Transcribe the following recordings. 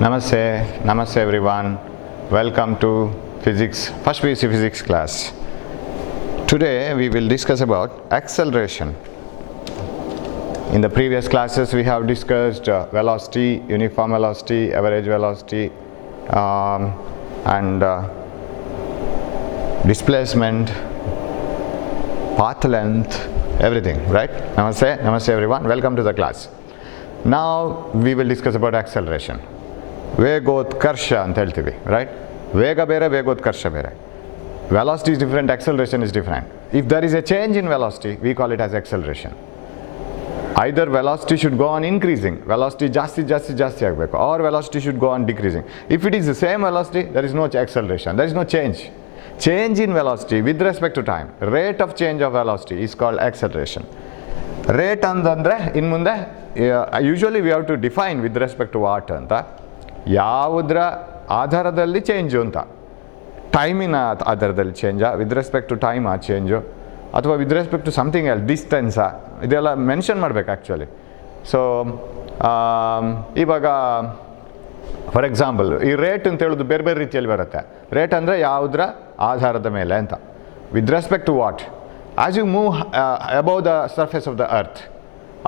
Namaste everyone. Welcome to physics, first PUC physics class. Today we will discuss about acceleration. In the previous classes we have discussed velocity, uniform velocity, average velocity, and displacement, path length, everything, right? Namaste everyone. Welcome to the class. Now we will discuss about acceleration. ವೇಗೋತ್ಕರ್ಷ ಅಂತ ಹೇಳ್ತೀವಿ, right? ವೇಗ ಬೇರೆ, ವೇಗೋತ್ಕರ್ಷ ಬೇರೆ. Velocity is different, acceleration is different. If there is a change in velocity, we call it as acceleration. Either velocity should go on increasing, velocity ಜಾಸ್ತಿ ಆಗಬೇಕು, or velocity should go on decreasing. If it is the same velocity, there is no acceleration, there is no change. Change in velocity with respect to time, rate of change of velocity is called acceleration. Rate ಅಂತಂದರೆ ಇನ್ನು ಮುಂದೆ usually we have to define with respect to what ಅಂತ. ಯಾವುದರ ಆಧಾರದಲ್ಲಿ change ಅಂತ, ಟೈಮಿನ ಆಧಾರದಲ್ಲಿ ಚೇಂಜಾ, ವಿತ್ ರೆಸ್ಪೆಕ್ಟ್ ಟು ಟೈಮ್ ಆ ಚೇಂಜು, ಅಥವಾ with respect to something L, ಡಿಸ್ಟೆನ್ಸಾ, ಇದೆಲ್ಲ ಮೆನ್ಷನ್ ಮಾಡಬೇಕು ಆ್ಯಕ್ಚುಲಿ. ಸೊ ಇವಾಗ ಫಾರ್ ಎಕ್ಸಾಂಪಲ್ ಈ ರೇಟ್ ಅಂತ ಹೇಳೋದು ಬೇರೆ ಬೇರೆ ರೀತಿಯಲ್ಲಿ ಬರುತ್ತೆ. ರೇಟ್ ಅಂದರೆ ಯಾವುದರ ಆಧಾರದ ಮೇಲೆ ಅಂತ. With respect to what? As you move above the surface of the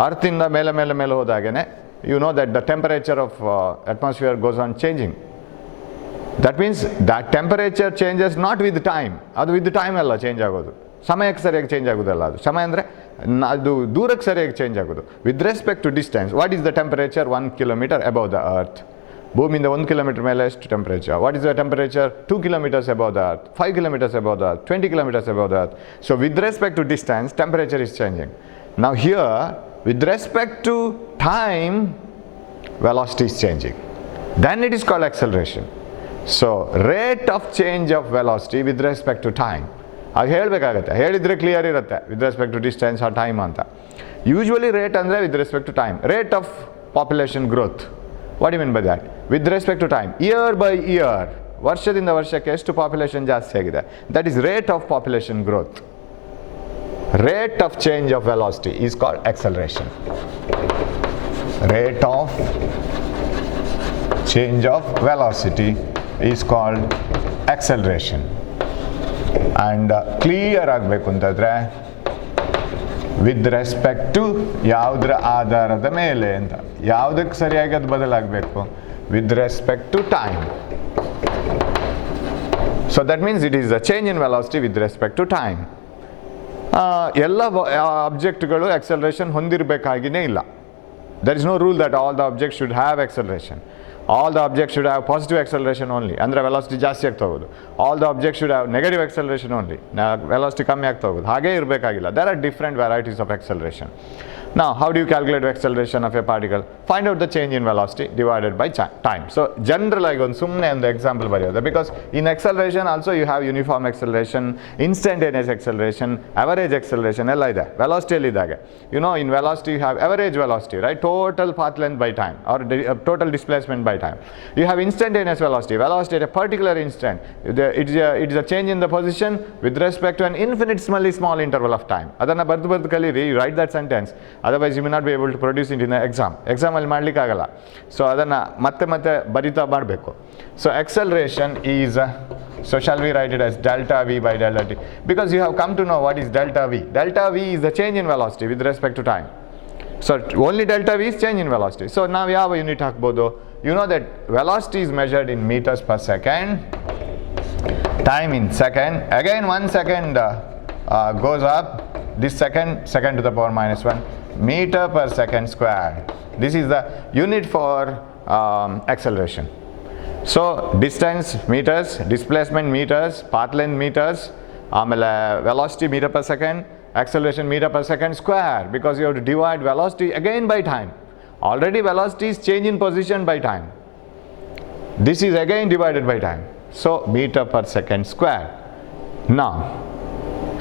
ಅರ್ತಿಂದ ಮೇಲೆ ಹೋದಾಗೇ you know that the temperature of atmosphere goes on changing. That means that temperature changes not with time. ಅದು with time ಅಲ್ಲ change ಆಗೋದು, ಸಮಯಕ್ಕೆ ಸರಿಯಾಗಿ change ಆಗೋದಲ್ಲ. ಅದು ಸಮಯ ಅಂದರೆ ಅದು ದೂರಕ್ಕೆ ಸರಿಯಾಗಿ ಚೇಂಜ್ ಆಗೋದು. With respect to distance, what is the temperature 1 kilometer above the earth? ಭೂಮಿಯಿಂದ 1 ಕಿಲೋಮೀಟರ್ ಮೇಲೆ ಎಷ್ಟು temperature? What is the temperature 2 kilometers above the earth, 5 kilometers above the earth, 20 kilometers above the earth? So with respect to distance, temperature is changing. Now here, with respect to time, velocity is changing. Then it is called acceleration. So rate of change of velocity with respect to time. ಅದು ಹೇಳಬೇಕಾಗತ್ತೆ, ಹೇಳಿದರೆ clear ಇರುತ್ತೆ. With respect to distance or time ಅಂತ. Usually rate ಅಂದರೆ with respect to time. Rate of population growth, what you mean by that? With respect to time, year by year, ವರ್ಷದಿಂದ ವರ್ಷಕ್ಕೆ ಎಷ್ಟು population ಜಾಸ್ತಿ ಆಗಿದೆ, that is rate of population growth. Rate of change of velocity is called acceleration. Rate of change of velocity is called acceleration. And clear ಆಗಬೇಕು ಅಂತಂದರೆ with respect to ಯಾವುದರ ಆಧಾರದ ಮೇಲೆ ಅಂತ. ಯಾವುದಕ್ಕೆ ಸರಿಯಾಗಿ ಅದು ಬದಲಾಗಬೇಕು? With respect to time. So that means it is a change in velocity with respect to time. ಎಲ್ಲ ಆಬ್ಜೆಕ್ಟ್ಗಳು ಆಕ್ಸಲರೇಷನ್ ಹೊಂದಿರಬೇಕಾಗಿಯೇ ಇಲ್ಲ. There is no rule that all the objects should have acceleration. All the objects should have positive acceleration only. ಅಂದರೆ velocity ಜಾಸ್ತಿ ಆಗ್ತಾ ಹೋಗೋದು. All the objects should have negative acceleration only. Velocity ಕಮ್ಮಿ ಆಗ್ತಾ ಹೋಗೋದು. ಹಾಗೇ ಇರಬೇಕಾಗಿಲ್ಲ. There are different varieties of acceleration. Now, how do you calculate acceleration of a particle? Find out the change in velocity divided by time. So, general ಆಗಿ ಒಂದು ಸುಮ್ಮನೆ ಒಂದು example ಬರೆಯೋದು. Because in acceleration also you have uniform acceleration, instantaneous acceleration, average acceleration ಎಲ್ಲ ಇದೆ. ವೆಲಾಸಿಟಿಯಲ್ಲಿ ಇದ್ದಾಗೆ. You know, in velocity you have average velocity, right? Total path length by time, or total displacement by time. You have instantaneous velocity at a particular instant. It is a change in the position with respect to an infinitesimally small interval of time. ಅದನ್ನು ಬರೆದು ಕಲೀರಿ, you write that sentence. Otherwise you may not be able to produce it in the exam ಅಲ್ಲಿ ಮಾಡಲಿಕ್ಕೆ ಆಗಲ್ಲ. So ಅದನ್ನು ಮತ್ತೆ ಬರಿತಾ ಮಾಡಬೇಕು. So acceleration is, so shall we write it as delta v by delta t? Because you have come to know what is delta v. Delta v is the change in velocity with respect to time. So only delta v is change in velocity. So ನಾವು ಯಾವ unit ಹಾಕ್ಬೋದು? You know that velocity is measured in meters per second, time in second, again 1 second goes up, this second to the power minus 1, meter per second square. This is the unit for acceleration. So distance meters, displacement meters, path length meters, ಆಮೇಲೆ velocity meter per second, acceleration meter per second square, because you have to divide velocity again by time. Already velocity is change in position by time. This is again divided by time. So meter per second square. Now,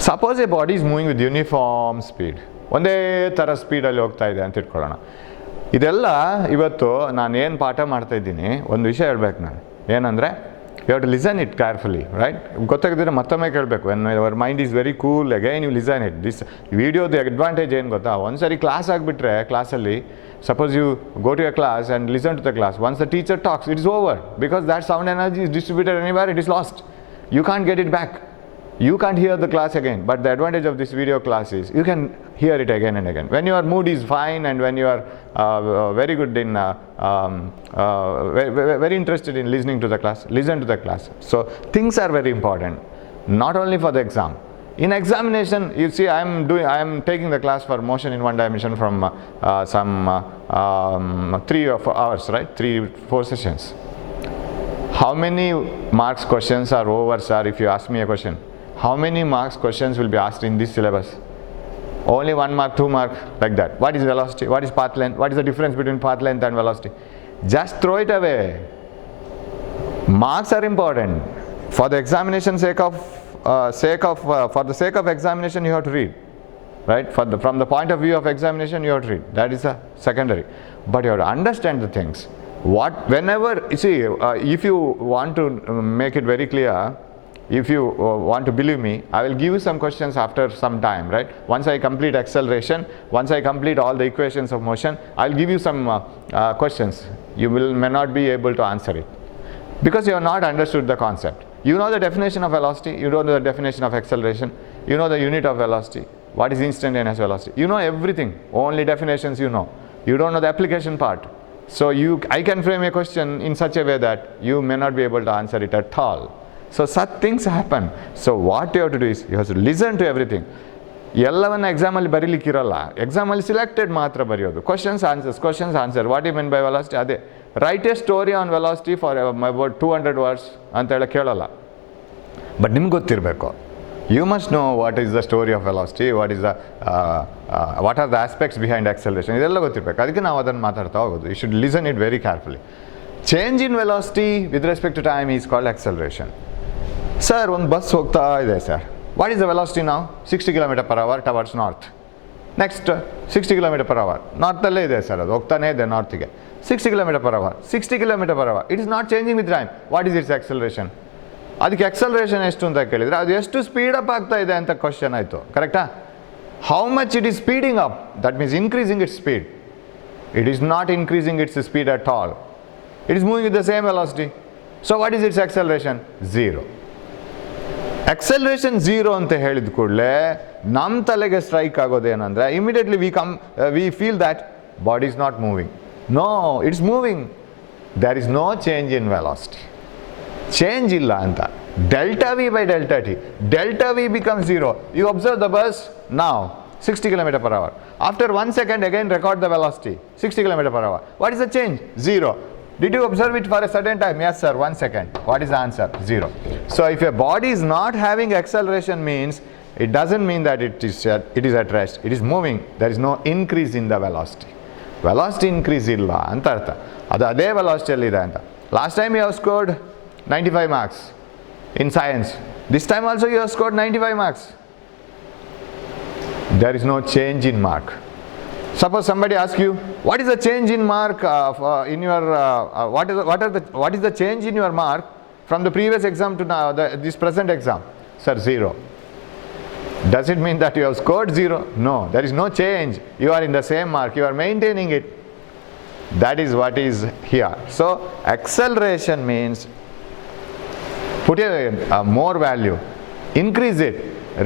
suppose a body is moving with uniform speed. ಒಂದೇ ಥರ ಸ್ಪೀಡಲ್ಲಿ ಹೋಗ್ತಾ ಇದೆ ಅಂತ ಇಟ್ಕೊಳ್ಳೋಣ. ಇದೆಲ್ಲ ಇವತ್ತು ನಾನು ಏನು ಪಾಠ ಮಾಡ್ತಾಯಿದ್ದೀನಿ, ಒಂದು ವಿಷಯ ಹೇಳ್ಬೇಕು ನಾನು. ಏನಂದರೆ you have to listen it carefully, right? ಗೊತ್ತಾಗದಿದ್ರೆ ಮತ್ತೊಮ್ಮೆ ಕೇಳಬೇಕು. When your mind is very cool, again you listen it. This ವಿಡಿಯೋದು ಅಡ್ವಾಂಟೇಜ್ ಏನು ಗೊತ್ತಾ? ಒಂದು ಸರಿ ಕ್ಲಾಸ್ ಆಗಿಬಿಟ್ರೆ ಕ್ಲಾಸಲ್ಲಿ Suppose you go to a class and listen to the class. Once the teacher talks, it is over, because that sound energy is distributed anywhere, it is lost. You can't get it back. You can't hear the class again. But the advantage of this video class is you can hear it again and again. When your mood is fine and when you are very good in, very interested in listening to the class, listen to the class. So things are very important, not only for the exam. In examination, you see, I am taking the class for motion in one dimension from some 3 or 4 hours, right? 3-4 sessions. How many marks questions are over, sir, if you ask me a question? How many marks questions will be asked in this syllabus? Only 1 mark, 2 mark, like that. What is velocity? What is path length? What is the difference between path length and velocity? Just throw it away. Marks are important. For the examination for the sake of examination, you have to read, right? From the point of view of examination, you have to read. That is a secondary. But you have to understand the things. Whenever, you see, if you want to make it very clear, if you want to believe me, I will give you some questions after some time, right? Once I complete acceleration, once I complete all the equations of motion, I will give you some questions. You may not be able to answer it, because you have not understood the concept. You know the definition of velocity, you know the definition of acceleration, you know the unit of velocity, what is instantaneous velocity. You know everything, only definitions you know. You don't know the application part. So I can frame a question in such a way that you may not be able to answer it at all. So such things happen. So what you have to do is, you have to listen to everything. ಎಲ್ಲವನ್ನ ಎಕ್ಸಾಮಲ್ಲಿ ಬರೀಲಿಕ್ಕಿರಲ್ಲ. ಎಕ್ಸಾಮಲ್ಲಿ selected ಮಾತ್ರ ಬರೆಯೋದು. Questions answer. What you mean by velocity? ಅದೇ write a story on velocity for about 200 words ಅಂತ ಹೇಳಿ ಕೇಳಲ್ಲ. But ನಿಮ್ಗೆ ಗೊತ್ತಿರಬೇಕು. You must know what is the story of velocity, what are the aspects behind acceleration. ಇದೆಲ್ಲ ಗೊತ್ತಿರಬೇಕು. ಅದಕ್ಕೆ ನಾವು ಅದನ್ನು ಮಾತಾಡ್ತಾ ಹೋಗೋದು. You should listen it very carefully. Change in velocity with respect to time is called acceleration. Sir, ಒಂದು bus ಹೋಗ್ತಾ ಇದೆ sir. What is the velocity now? 60 km/h towards north. Next 60 km/h. ನಾರ್ತಲ್ಲೇ ಇದೆ ಸರ್, ಅದು ಹೋಗ್ತಾನೇ ಇದೆ ನಾರ್ತಿಗೆ. 60 km/h. 60 km/h. It is not changing with time. What is its acceleration? ಅದಕ್ಕೆ acceleration ಎಷ್ಟು ಅಂತ ಕೇಳಿದರೆ, ಅದು ಎಷ್ಟು ಸ್ಪೀಡ್ ಅಪ್ ಆಗ್ತಾ ಇದೆ ಅಂತ ಕ್ವಶನ್ ಆಯಿತು. ಕರೆಕ್ಟಾ? How much it is speeding up? That means increasing its speed. It is not increasing its speed at all. It is moving with the same velocity. So what is its acceleration? 0. Acceleration 0 ಅಂತ ಹೇಳಿದ ಕೂಡಲೇ ನಮ್ಮ ತಲೆಗೆ strike ಆಗೋದೇನಂದ್ರೆ, immediately we feel that body is not moving. No, it's moving. There is no change in velocity. Change illa anta. Delta V by delta T. Delta V becomes 0. You observe the bus now, 60 km/h. After 1 second, again record the velocity, 60 km/h. What is the change? 0. Did you observe it for a certain time? Yes sir, 1 second. What is the answer? 0. So if a body is not having acceleration, means it doesn't mean that it is at rest. It is moving. There is no increase in the velocity. Velocity increase illa anta artha. Adu ade velocity alli ide anta. Last time you have scored 95 marks in science. This time also you have scored 95 marks. There is no change in mark. Suppose somebody asks you, what is the change in mark in your what is the change in your mark from the previous exam to now this present exam? Sir, 0. Does it mean that you have scored 0? No, there is no change. You are in the same mark. You are maintaining it. That is what is here. So acceleration means put a more value, increase it.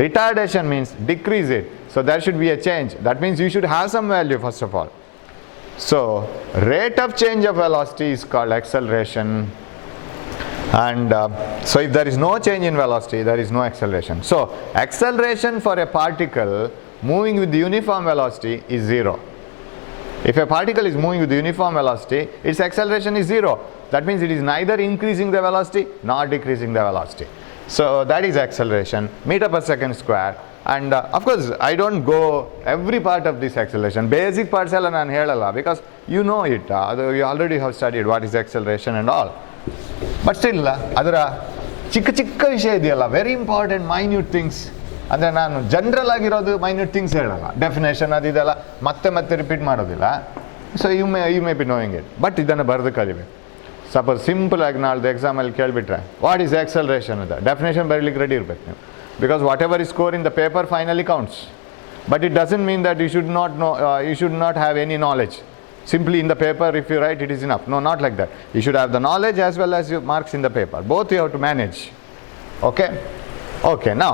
Retardation means decrease it. So there should be a change. That means you should have some value first of all. So rate of change of velocity is called acceleration. And so if there is no change in velocity, there is no acceleration. So acceleration for a particle moving with the uniform velocity is 0. If a particle is moving with the uniform velocity, its acceleration is 0. That means it is neither increasing the velocity nor decreasing the velocity. So that is acceleration, meter per second square. And of course, I don't go every part of this acceleration. Basic parts alla nanu helalla, because you know it. You already have studied what is acceleration and all. But still, adara chikka vishaya ideyalla, very important minute things. ಅಂದರೆ ನಾನು general ಆಗಿರೋದು minute things ಹೇಳಲ್ಲ, definition ಅದೆಲ್ಲ ಮತ್ತೆ repeat ಮಾಡೋದಿಲ್ಲ. So you may be knowing it, but ಇದನ್ನು ಬರೆದು ಕಲಿಬೇಕು. ಸಪೋಸ್ ಸಿಂಪಲ್ ಆಗಿ ನಾಳ್ದು ಎಕ್ಸಾಮಲ್ಲಿ ಕೇಳಿಬಿಟ್ರೆ ವಾಟ್ ಈಸ್ ಆಕ್ಸಲರೇಷನ್ ಅಂತ ಡೆಫಿನೇಷನ್ ಬರೀಲಿಕ್ಕೆ ರೆಡಿ ಇರಬೇಕು ನೀವು, because whatever is score in the paper finally counts. But it doesn't mean that you should not have any knowledge. Simply in the paper, if you write, it is enough. No, not like that. You should have the knowledge as well as your marks in the paper. Both you have to manage. Okay? Okay, now,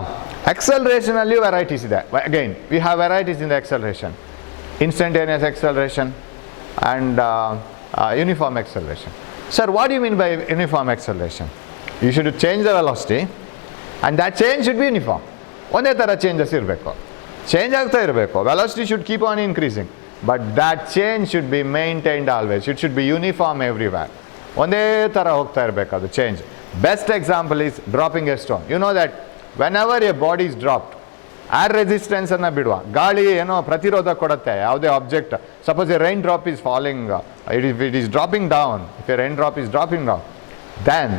acceleration alli varieties ಇದೆ. Again, we have varieties in the acceleration. Instantaneous acceleration and uniform acceleration. Sir, what do you mean by uniform acceleration? You should change the velocity and that change should be uniform. ಒಂದೇ ಥರ changes ಇರಬೇಕು. Change ಆಗ್ತಾ ಇರಬೇಕು. Velocity should keep on increasing. But that change should be maintained always. It should be uniform everywhere. ಒಂದೇ ಥರ ಹೋಗ್ತಾ ಇರಬೇಕು ಅದು change. Best example is dropping a stone. You know that whenever a body is dropped, air resistance ಅನ್ನು ಬಿಡುವ, ಗಾಳಿ ಏನೋ ಪ್ರತಿರೋಧ ಕೊಡುತ್ತೆ ಯಾವುದೇ object. Suppose a raindrop is falling, it is dropping down. If a raindrop is dropping down, then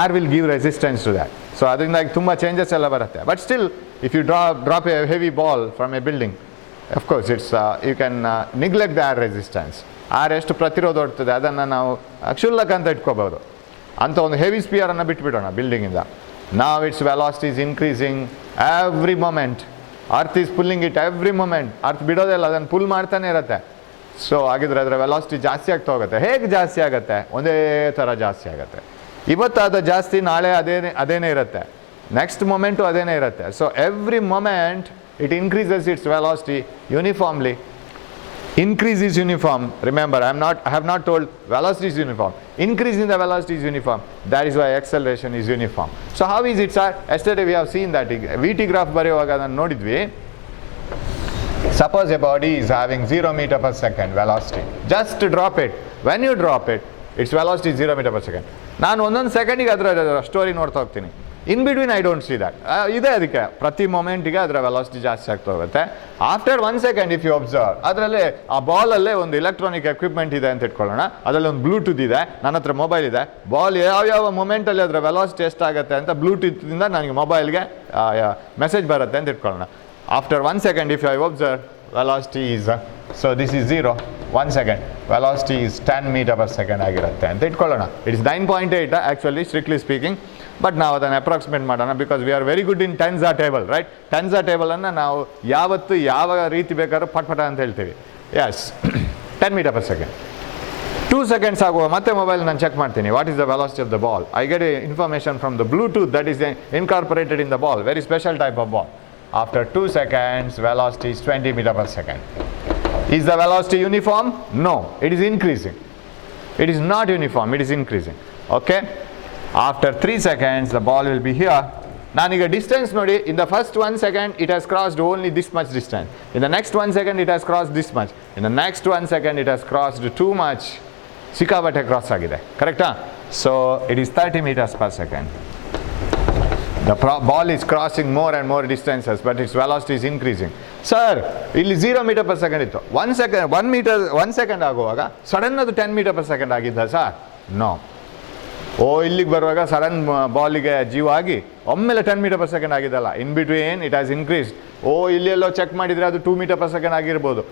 air will give resistance to that. So ಅದರಿಂದ ತುಂಬ changes ಎಲ್ಲ ಬರುತ್ತೆ. But still, if you drop a heavy ball from a building, of course it's you can neglect the air resistance. Or ಎಷ್ಟು ಪ್ರತಿರೋಧ ಹೊಡ್ತದೆ ಅದನ್ನು ನಾವು ಕ್ಷುಲ್ಲಕ ಅಂತ ಇಟ್ಕೋಬಹುದು. ಅಂತ ಒಂದು heavy ಸ್ಪಿಯರನ್ನು ಬಿಟ್ಬಿಡೋಣ ಬಿಲ್ಡಿಂಗಿಂದ. Now its velocity is increasing every moment. Earth is pulling it every moment. Earth ಬಿಡೋದಿಲ್ಲ, ಅದನ್ನು ಪುಲ್ ಮಾಡ್ತಾನೆ ಇರುತ್ತೆ. ಸೊ ಹಾಗಿದ್ರೆ ಅದರ ವೆಲಾಸಿಟಿ ಜಾಸ್ತಿ ಆಗ್ತಾ ಹೋಗುತ್ತೆ. ಹೇಗೆ ಜಾಸ್ತಿ ಆಗುತ್ತೆ? ಒಂದೇ ಥರ ಜಾಸ್ತಿ ಆಗುತ್ತೆ. ಇವತ್ತಾದ ಜಾಸ್ತಿ ನಾಳೆ ಅದೇನೇ ಇರುತ್ತೆ. ನೆಕ್ಸ್ಟ್ ಮೊಮೆಂಟು ಅದೇನೇ ಇರುತ್ತೆ. So every moment it increases its velocity uniformly. Increase is uniform. Remember, I have not told velocity is uniform. Increase in the velocity is uniform. That is why acceleration is uniform. So how is it, sir? Yesterday we have seen that VT graph ಬರೆಯುವಾಗ ಅದನ್ನು ನೋಡಿದ್ವಿ. Suppose a body is having 0 meter per second velocity. Just drop it. When you drop it, its velocity is 0 meter per second. ನಾನು ಒಂದೊಂದು ಸೆಕೆಂಡಿಗೆ ಅದರ story ನೋಡ್ತಾ ಹೋಗ್ತೀನಿ. In between I don't see that. ಇದೆ ಅದಕ್ಕೆ ಪ್ರತಿ ಮೊಮೆಂಟಿಗೆ ಅದರ ವೆಲಾಸಿಟಿ ಜಾಸ್ತಿ ಆಗ್ತಾ ಹೋಗುತ್ತೆ. After 1 second if you observe, ಅದರಲ್ಲೇ ಆ ಬಾಲಲ್ಲೇ ಒಂದು ಎಲೆಕ್ಟ್ರಾನಿಕ್ ಎಕ್ವಿಪ್ಮೆಂಟ್ ಇದೆ ಅಂತ ಇಟ್ಕೊಳ್ಳೋಣ. ಅದರಲ್ಲಿ ಒಂದು ಬ್ಲೂಟೂತ್ ಇದೆ, ನನ್ನ ಹತ್ರ ಮೊಬೈಲ್ ಇದೆ. ಬಾಲ್ ಯಾವ್ಯಾವ ಮೊಮೆಂಟಲ್ಲಿ ಅದರ ವೆಲಾಸಿಟಿ ಎಷ್ಟಾಗುತ್ತೆ ಅಂತ ಬ್ಲೂಟೂತಿಂದ ನನಗೆ ಮೊಬೈಲ್ಗೆ ಮೆಸೇಜ್ ಬರುತ್ತೆ ಅಂತ ಇಟ್ಕೊಳ್ಳೋಣ. After 1 second if you observe, velocity is so this is 0. 1 second velocity is 10 meter per second ಆಗಿರುತ್ತೆ ಅಂತ ಇಟ್ಕೊಳ್ಳೋಣ. It is 9.8 actually strictly speaking, but ನಾವು ಅದನ್ನು ಅಪ್ರಾಕ್ಸಿಮೇಟ್ ಮಾಡೋಣ because we are very good in tensor table, right? Tensor table ಅನ್ನು ನಾವು ಯಾವತ್ತು ಯಾವ ರೀತಿ ಬೇಕಾದ್ರೂ ಪಟ್ಪಟ ಅಂತ ಹೇಳ್ತೀವಿ. Yes, 10 meter per second. 2 seconds ಆಗುವ ಮತ್ತೆ ಮೊಬೈಲ್ ನಾನು ಚೆಕ್ ಮಾಡ್ತೀನಿ. What is the velocity of the ball? I get information from the Bluetooth that is incorporated in the ball, very special type of ball. After 2 seconds, velocity is 20 meter per second. Is the velocity uniform? No, it is increasing. It is not uniform, it is increasing. Okay? After 3 seconds, the ball will be here. Naniga distance nodi, in the first 1 second, it has crossed only this much distance. In the next 1 second, it has crossed this much. In the next 1 second, it has crossed too much. Sikabate cross agide. Correct? So, it is 30 meters per second. The ball is crossing more and more distances, but its velocity is increasing. Sir, ಇಲ್ಲಿ 0 meter per second ಇತ್ತು. 1 second ಆಗುವಾಗ sudden ಅದು 10 meter per second ಆಗಿದ್ದ sir? No. ಇಲ್ಲಿಗೆ ಬರುವಾಗ sudden ಬಾಲಿಗೆ ಜೀವ ಆಗಿ ಒಮ್ಮೆಲೆ 10 meter per second ಆಗಿದ್ದಲ್ಲ. In between it has increased. ಇಲ್ಲೆಲ್ಲೋ ಚೆಕ್ ಮಾಡಿದರೆ ಅದು 2 meter per second ಆಗಿರ್ಬೋದು.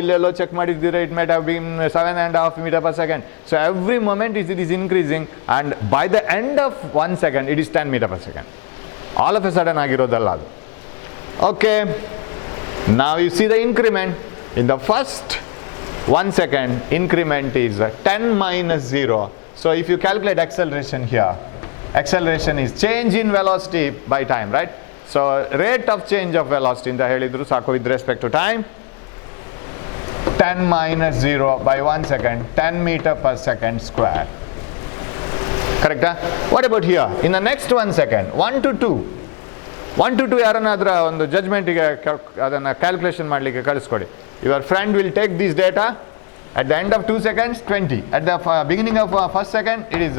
ಇಲ್ಲೆಲ್ಲೋ ಚೆಕ್ ಮಾಡಿದ್ದೀರಾ it might have been 7.5 meter per second. So every moment it is increasing, and by the end of 1 second it is 10 meter per second. All of a sudden ಆಗಿರೋದಲ್ಲ ಅದು. Okay, now you see the increment. In the first 1 second, increment is 10 minus 0. So if you calculate acceleration here, acceleration is change in velocity by time, right? So rate of change of velocity ಅಂತ ಹೇಳಿದ್ರು ಸಾಕು with respect to time. 10 minus 0 by 1 second, 10 meter per second square. Correct? What about here? In the next 1 second, 1 to 2 ಯಾರನ್ನಾದ್ರೂ ಒಂದು ಜಡ್ಜ್ಮೆಂಟಿಗೆ ಅದನ್ನು calculation ಮಾಡಲಿಕ್ಕೆ ಕಳಿಸ್ಕೊಡಿ. Your friend will take this data. At the end of 2 seconds, 20. At the beginning of first second, it is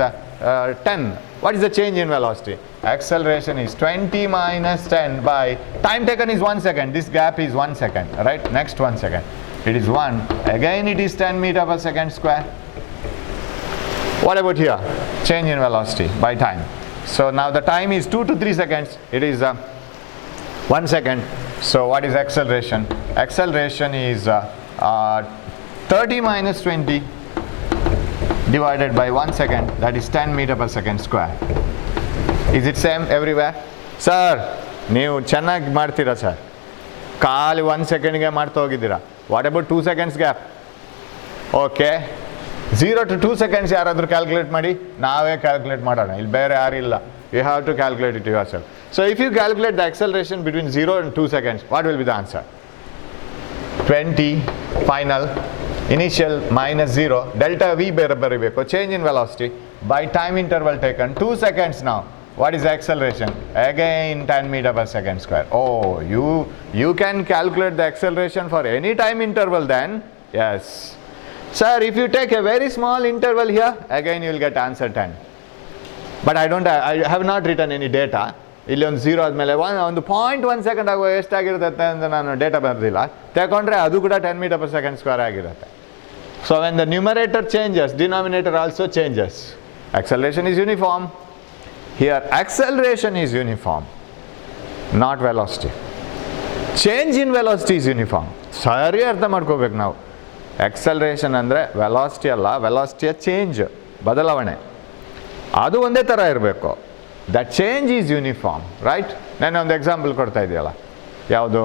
10. What is the change in velocity? Acceleration is 20 minus 10 by time taken is 1 second. This gap is 1 second, right? Next 1 second, it is 1. Again, it is 10 meter per second square. What about here? Change in velocity by time. So now the time is 2 to 3 seconds. It is 1 second. So what is acceleration? Acceleration is 30 minus 20 divided by 1 second. That is 10 meter per second square. Is it same everywhere? Sir, ನೀವು ಚೆನ್ನಾಗಿ ಮಾಡ್ತೀರಾ sir. ಖಾಲಿ 1 ಸೆಕೆಂಡ್ಗೆ ಮಾಡ್ತಾ ಹೋಗಿದ್ದೀರಾ. What about 2 seconds gap? Okay 0 to 2 seconds ಯಾರಾದರೂ calculate ಮಾಡಿ, ನಾವೇ calculate ಮಾಡೋಣ, ಇಲ್ಲಿ ಬೇರೆ ಯಾರಿಲ್ಲ. You have to calculate it yourself. So if you calculate the acceleration between 0 and 2 seconds, what will be the answer? 20 final initial minus 0 delta v ಬರಬೇಕು, change in velocity by time interval taken 2 seconds. Now what is the acceleration? Again 10 meter per second square. Oh, you can calculate the acceleration for any time interval then. Yes sir, if you take a very small interval here, again you will get answer 10. But I have not written any data. ಇಲ್ಲಿ ಒಂದು 0 ಆದಮೇಲೆ ಒಂದು 0.1 second ಆಗುವ ಎಷ್ಟಾಗಿರುತ್ತೆ ಅಂತ ನಾನು data ಬರೆದಿಲ್ಲ. ತಗೊಂಡ್ರೆ ಅದು ಕೂಡ 10 ಮೀಟರ್ ಪರ್ ಸೆಕೆಂಡ್ ಸ್ಕ್ವೇರ್ ಆಗಿರುತ್ತೆ. So when the numerator changes, denominator also changes. Acceleration is uniform. Here acceleration is uniform, not velocity. Change in velocity is uniform. ಸರಿ ಅರ್ಥ ಮಾಡ್ಕೋಬೇಕು ನಾವು. Acceleration ಅಂದರೆ ವೆಲಾಸಿಟಿ ಅಲ್ಲ, ವೆಲಾಸಿಟಿಯ ಚೇಂಜ್, ಬದಲಾವಣೆ, ಅದು ಒಂದೇ ಥರ ಇರಬೇಕು. That change is uniform, right? ನಾನು ಒಂದು ಎಕ್ಸಾಂಪಲ್ ಕೊಡ್ತಾ ಇದೆಯಲ್ಲ, ಯಾವುದು?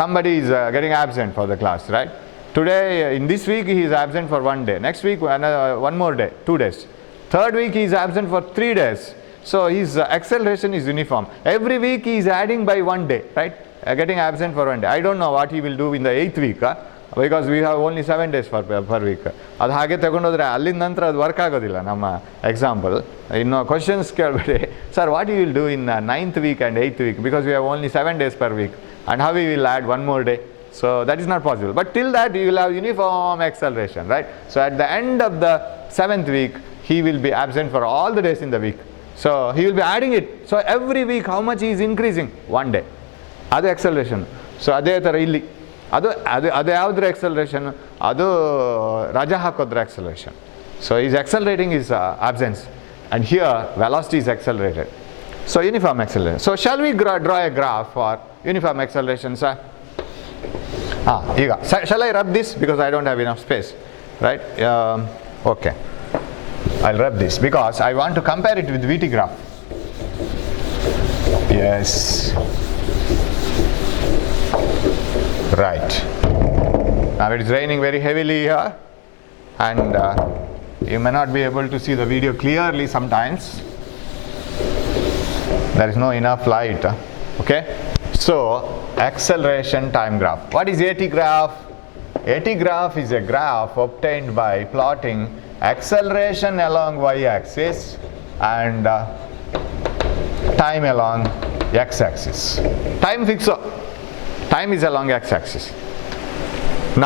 Somebody is getting absent for the class, right? Today, in this week he is absent for 1 day. Next week one more day, 2 days. Third week he is absent for 3 days. So his acceleration is uniform. Every week he is adding by 1 day, right? Getting absent for 1 day. I don't know what he will do in the 8th week, because we have only 7 days per week. ಅದು ಹಾಗೆ ತಗೊಂಡೋದ್ರೆ ಅಲ್ಲಿಂದ ನಂತರ ಅದು work ಆಗೋದಿಲ್ಲ ನಮ್ಮ example. ಇನ್ನು questions ಕೇಳಬೇಡಿ, sir what you will do in 9th week and 8th week, because we have only 7 days per week, and how we will add 1 more day. So that is not possible. But till that you will have uniform acceleration, right? So at the end of the 7th week he will be absent for all the days in the week. So he will be adding it. So every week how much he is increasing? 1 day. ಅದು acceleration. So ಅದೇ ಥರ ಇಲ್ಲಿ ಅದು ಯಾವುದ್ರ acceleration? ಅದು ರಜಾ ಹಾಕೋದ್ರ acceleration. So he is accelerating his absence, and here velocity is accelerated. So uniform acceleration. So shall we draw a graph for uniform acceleration, sir? Shall I rub this, because I don't have enough space, right? Okay, I'll rub this because I want to compare it with VT graph. Yes, right. Now it is raining very heavily here, and you may not be able to see the video clearly sometimes. There is no enough light. Okay, so acceleration time graph. What is AT graph? AT graph is a graph obtained by plotting acceleration along y-axis and time along x-axis. Time fixo. Time is along x-axis.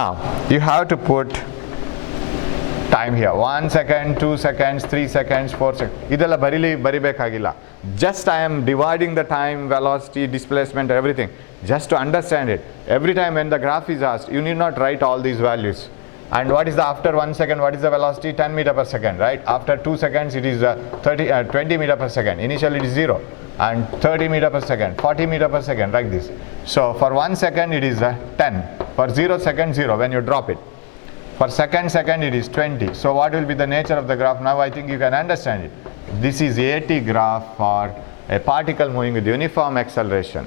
Now you have to put time here, 1 second, 2 seconds, 3 seconds, 4 seconds. ಇದೆಲ್ಲ ಬರಿಬೇಕಾಗಿಲ್ಲ. Just I am dividing the time, velocity, displacement, everything, just to understand it. Every time when the graph is asked, you need not write all these values. And what is the after 1 second, what is the velocity? 10 meter per second, right? After 2 seconds it is 20 meter per second. Initially it is 0, and 30 meter per second, 40 meter per second, like this. So for 1 second it is 10, for 0 second 0 when you drop it. For second it is 20. So what will be the nature of the graph? Now I think you can understand it. This is AT graph for a particle moving with uniform acceleration.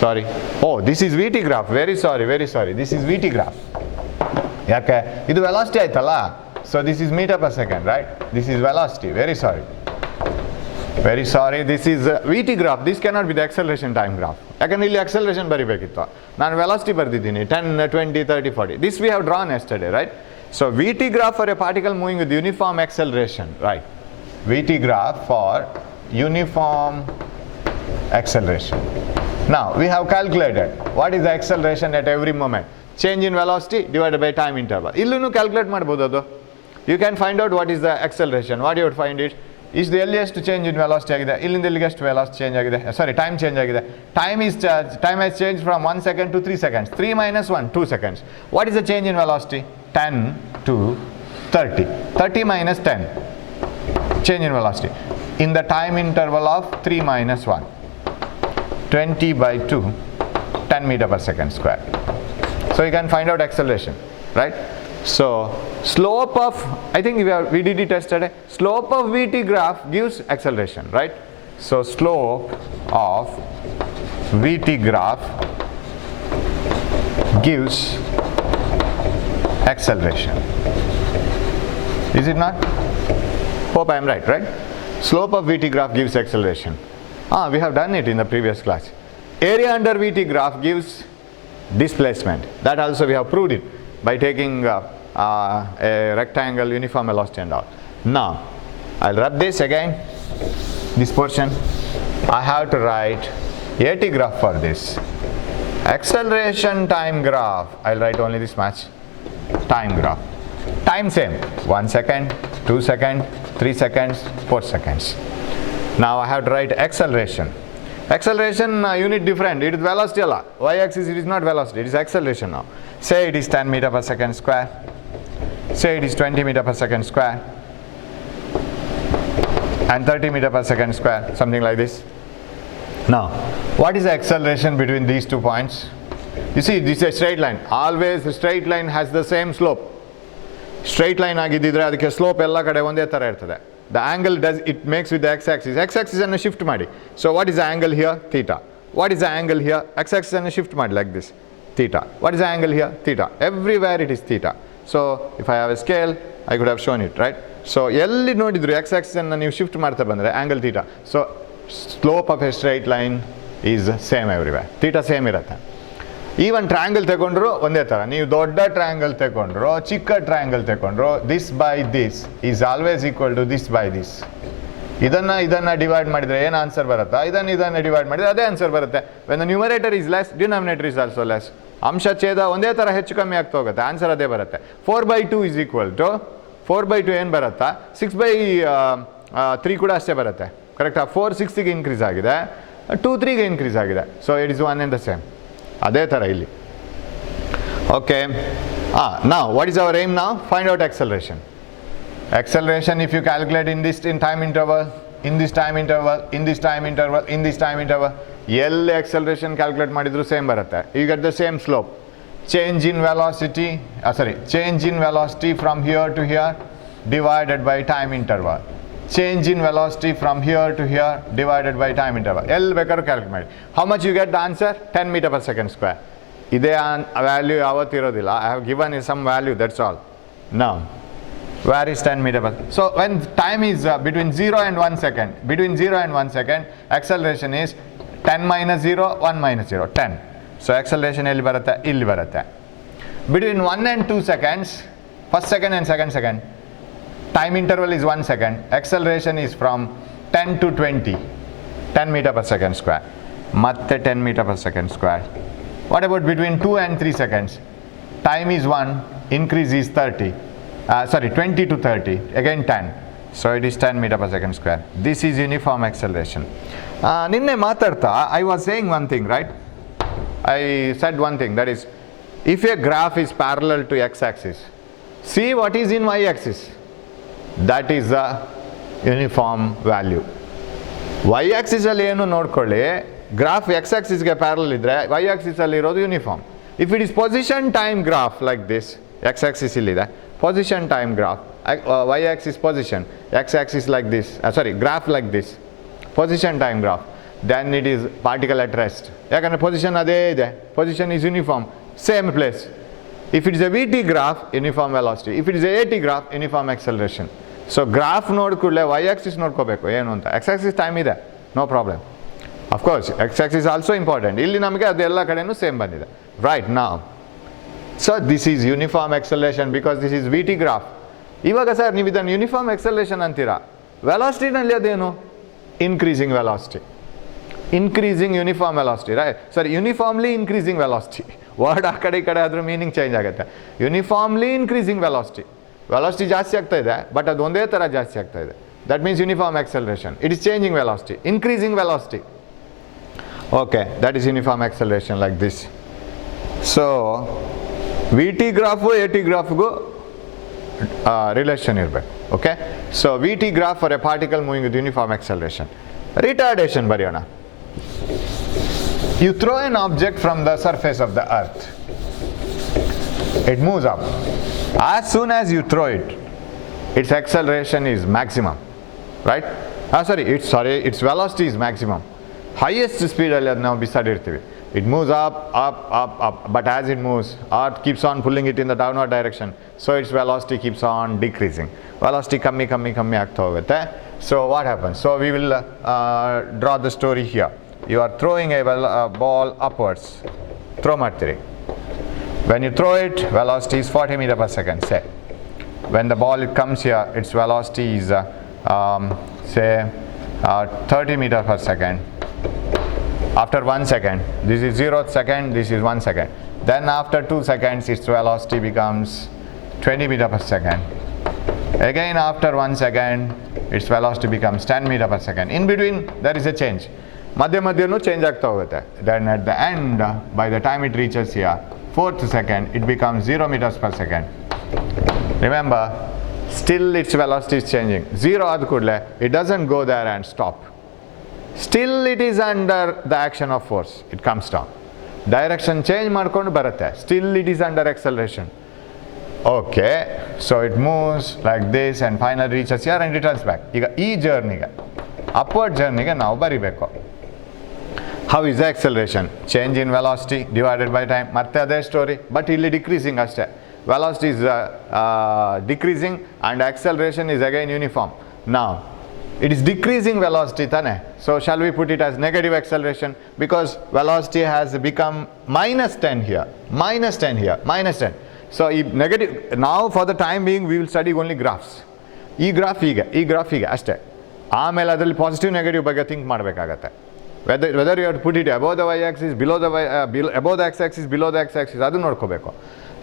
Sorry. Oh, this is VT graph. Very sorry. This is VT graph. Yake idu velocity aitalla. So this is meter per second, right? This is velocity. Very sorry. This is VT graph. This cannot be the acceleration time graph. ಯಾಕಂದ್ರೆ ಇಲ್ಲಿ acceleration ಬರಿಬೇಕಿತ್ತು, ನಾನು velocity ಬರೆದಿದ್ದೀನಿ 10, 20, 30, 40. This we have drawn yesterday, right? So VT graph for a particle moving with uniform acceleration, right? VT graph for uniform acceleration. Now we have calculated what is the acceleration at every moment. Change in velocity divided by time interval. Illunu calculate ಮಾಡಬಹುದು ಅದು. You can find out what is the acceleration. What you would find it is the earliest change in velocity ಆಗಿದೆ. ಇಲ್ಲಿಂದ ಇಲ್ಲಿಗೆ ಎಷ್ಟು velocity change ಆಗಿದೆ? Sorry, time change ಆಗಿದೆ. Time has changed from 1 second to 3 seconds. 3 minus 1, 2 seconds. What is the change in velocity? 10 to 30. 30 minus 10. Change in velocity. In the time interval of 3 minus 1. 20 by 2, 10 meter per second square. So you can find out acceleration, right? So slope of, I think we did it yesterday, slope of VT graph gives acceleration, right? So slope of VT graph gives acceleration. Is it not? Hope I am right, right? Slope of VT graph gives acceleration. We have done it in the previous class. Area under VT graph gives displacement. That also we have proved it by taking a rectangle, uniform velocity and all. Now, I'll rub this again, this portion. I have to write AT graph for this. Acceleration time graph, I'll write only this much. Time graph. Time same, 1 second, 2 seconds, 3 seconds, 4 seconds. Now I have to write acceleration. Acceleration unit different, it is velocity alla. Y-axis it is not velocity, it is acceleration now. Say it is 10 meter per second square. Say it is 20 meter per second square. And 30 meter per second square, something like this. Now, what is the acceleration between these 2 points? You see, this is a straight line. Always the straight line has the same slope. Straight line ಆಗಿದ್ದಿದ್ರೆ ಅದಕ್ಕೆ slope ಎಲ್ಲ ಕಡೆ ಒಂದೇ ಥರ ಇರ್ತದೆ. The angle it makes with the x-axis. X-axis ಅನ್ನು shift ಮಾಡಿ. So what is the angle here? Theta. What is the angle here? X-axis ಅನ್ನು shift ಮಾಡಿ like this. Theta. What is the angle here? Theta. Everywhere it is theta. So if I have a scale, I could have shown it, right? So ಎಲ್ಲಿ ನೋಡಿದ್ರು x-axis ಅನ್ನು ನೀವು shift ಮಾಡ್ತಾ ಬಂದರೆ angle theta. So slope of a straight line is same everywhere. Theta same ಇರುತ್ತೆ. Even triangle ತಗೊಂಡ್ರು ಒಂದೇ ಥರ. ನೀವು ದೊಡ್ಡ ಟ್ರಯಾಂಗಲ್ ತಗೊಂಡ್ರು, ಚಿಕ್ಕ ಟ್ರಯಾಂಗಲ್ ತಗೊಂಡ್ರು, this by this is always equal to this by this. ಇದನ್ನು ಡಿವೈಡ್ ಮಾಡಿದರೆ ಏನು ಆನ್ಸರ್ ಬರುತ್ತಾ? ಇದನ್ನು ಡಿವೈಡ್ ಮಾಡಿದರೆ ಅದೇ ಆನ್ಸರ್ ಬರುತ್ತೆ. When the numerator is less, denominator is also less. ಅಂಶ ಛೇದ ಒಂದೇ ಥರ ಹೆಚ್ಚು ಕಮ್ಮಿ ಆಗ್ತಾ ಹೋಗುತ್ತೆ, ಆನ್ಸರ್ ಅದೇ ಬರುತ್ತೆ. 4/2 ಈಸ್ ಈಕ್ವಲ್ ಟು 4/2 ಏನು ಬರುತ್ತಾ? 6/3 ಕೂಡ ಅಷ್ಟೇ ಬರುತ್ತೆ. ಕರೆಕ್ಟಾ? 4 6ಗೆ ಇನ್ಕ್ರೀಸ್ ಆಗಿದೆ, 2 3ಗೆ ಇನ್ಕ್ರೀಸ್ ಆಗಿದೆ. So it is one and the same. ಅದೇ ಥರ ಇಲ್ಲಿ. Okay, now what is our aim now? Find out acceleration. Acceleration if you calculate in this time interval, in this time interval, in this time interval, in this time interval, ಎಲ್ಲಿ acceleration calculate ಮಾಡಿದ್ರು same ಬರುತ್ತೆ. You get the same slope. Change in velocity, change in velocity from here to here divided by time interval. Change in velocity from here to here divided by time interval. ಎಲ್ಲಿ ಬೇಕಾದ್ರೂ calculate ಮಾಡಿ. How much you get the answer? 10 meter per second square. ಇದೇ value ಯಾವತ್ತಿರೋದಿಲ್ಲ. I have given you some value, that's all. Now, where is 10 meter per second? So when time is between 0 and 1 second, between 0 and 1 second, acceleration is 10 minus 0, 1 minus 0, 10. So acceleration ಎಲ್ಲಿ ಬರುತ್ತೆ? ಇಲ್ಲಿ ಬರುತ್ತೆ. Between 1 and 2 seconds, first second and second second, time interval is 1 second. Acceleration is from 10 to 20. 10 meter per second square. Matte 10 meter per second square. What about between 2 and 3 seconds? Time is 1. Increase is 20 to 30. Again 10. So it is 10 meter per second square. This is uniform acceleration. ನಿನ್ನೆ ಮಾತಾಡ್ತಾ I was saying one thing, right? I said one thing, that is, if a graph is parallel to x-axis, see what is in y-axis. That is the uniform value. Y-axis ಅಲ್ಲಿ ಏನು ನೋಡ್ಕೊಳ್ಳಿ, graph x-axisಗೆ parallel ಇದ್ರೆ y-axis ಅಲ್ಲಿ ಇರೋದು uniform. If it is position time graph like this, x-axis ಇಲ್ಲಿದೆ, position time graph, y-axis position, x-axis like this, graph like this, position time graph, then it is particle at rest. ಯಾಕಂದ್ರೆ position ಅದೇ ಇದೆ, position is uniform, same place. If it is a VT graph, uniform velocity. If it is a AT graph, uniform acceleration. So graph ನೋಡ್ ಕೂಡಲೇ y-axis ನೋಡ್ಕೋಬೇಕು ಏನು ಅಂತ. x-axis time ಇದೆ, no problem. Of course, x-axis also important. ಇಲ್ಲಿ ನಮಗೆ ಅದೆಲ್ಲ ಕಡೆನೂ ಸೇಮ್ ಬಂದಿದೆ. Right now. So this is uniform acceleration because this is VT graph. ಇವಾಗ ಸರ್ ನೀವು ಇದನ್ನು ಯೂನಿಫಾರ್ಮ್ ಎಕ್ಸಲೇಷನ್ ಅಂತೀರಾ, ವೆಲಾಸಿಟಿನಲ್ಲಿ ಅದೇನು? Increasing velocity. Increasing uniform velocity, right? ಸರಿ, ಯೂನಿಫಾರ್ಮ್ಲಿ ಇನ್ಕ್ರೀಸಿಂಗ್ ವೆಲಾಸಿಟಿ. ವರ್ಡ್ ಆ ಕಡೆ ಈ ಕಡೆ ಆದರೂ ಮೀನಿಂಗ್ ಚೇಂಜ್ ಆಗುತ್ತೆ. Uniformly increasing velocity. ವೆಲಾಸಿಟಿ ಜಾಸ್ತಿ ಆಗ್ತಾ ಇದೆ, ಬಟ್ ಅದು ಒಂದೇ ಥರ ಜಾಸ್ತಿ ಆಗ್ತಾ ಇದೆ. That means uniform acceleration. It is changing velocity, increasing velocity. Okay, that is uniform acceleration like this. So V T graph A T ಗ್ರಾಫ್ಗೂ ರಿಲೇಷನ್ ಇರಬೇಕು. Okay, so V T graph for a particle moving with uniform acceleration. Retardation ಬರೆಯೋಣ. You throw an object from the surface of the earth. It moves up. As soon as you throw it, its acceleration is maximum, right? Its velocity is maximum. Highest speed alli adna ನಾವು ಬಿಸಾಡಿರ್ತೀವಿ. It moves up, up, up, up, but as it moves, earth keeps on pulling it in the downward direction, so its velocity keeps on decreasing. Velocity kammi aagta hogutte. So what happens? So we will draw the story here. You are throwing a ball upwards. Throw martiri. When you throw it, velocity is 40 meters per second, say. When the ball comes here, its velocity is say 30 meters per second. After 1 second, this is 0th second, this is 1 second. Then after 2 seconds, its velocity becomes 20 meters per second. Again after 1 second, its velocity becomes 10 meters per second. In between, there is a change. Madhyanu change aagta hogutte. Then at the end, by the time it reaches here, 4th second, it becomes 0 meters per second. Remember, still its velocity is changing. 0 aad kudle, it doesn't go there and stop. Still it is under the action of force. It comes down. Direction change ಮಾಡ್ಕೊಂಡು ಬರುತ್ತೆ. Still it is under acceleration. Okay, so it moves like this and finally reaches here and returns back. ಈಗ ಈ ಜರ್ನಿಗೆ upward journey ನಾವು ಬರಿಬೇಕು. How is the acceleration? Change in velocity divided by time. ಮತ್ತೆ ಅದೇ story, but ಇಲ್ಲಿ decreasing ಅಷ್ಟೇ. Velocity is decreasing and acceleration is again uniform. Now, it is decreasing velocity tane. So shall we put it as negative acceleration, because velocity has become minus 10 here, minus 10 here, minus 10. So negative. Now for the time being we will study only graphs. ಈ ಗ್ರಾಫಿಗೆ ಅಷ್ಟೇ. ಆಮೇಲೆ ಅದರಲ್ಲಿ positive negative ಬಗ್ಗೆ think ಮಾಡಬೇಕಾಗತ್ತೆ. Whether you have to put it above the Y axis, below the above the X axis, below the X axis, ಅದು ನೋಡ್ಕೋಬೇಕು.